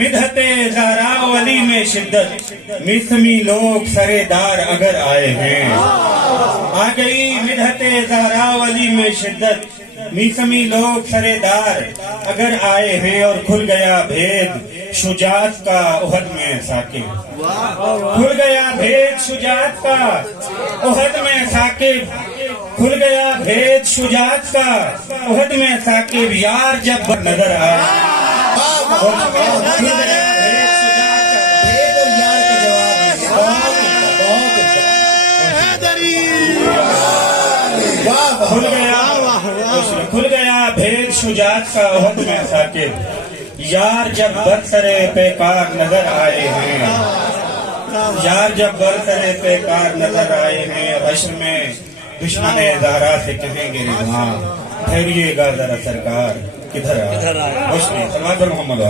مدحت زہرا ولی میں شدت، میسمی لوگ سرے دار اگر آئے ہیں۔ آ گئی مدحت زہرا ولی میں شدت، میسمی لوگ سرے دار اگر آئے ہیں، اور کھل گیا بھید شجاعت کا احد میں ثاقب، کھل گیا بھید شجاعت کا احد میں ثاقب، کھل گیا بھید شجاعت کا احد میں ثاقب، یار جب نظر آئے۔ کھل گیا بھید شجاعت کا احد میں ثاقب، یار جب برسرے پیکار نظر آئے ہیں، یار جب برسرے پیکار نظر آئے ہیں، حشر میں دشمن زہرا سے کہیں گے رضوان، ٹھہریے گا ذرا سرکار کدھر آئے۔ محمد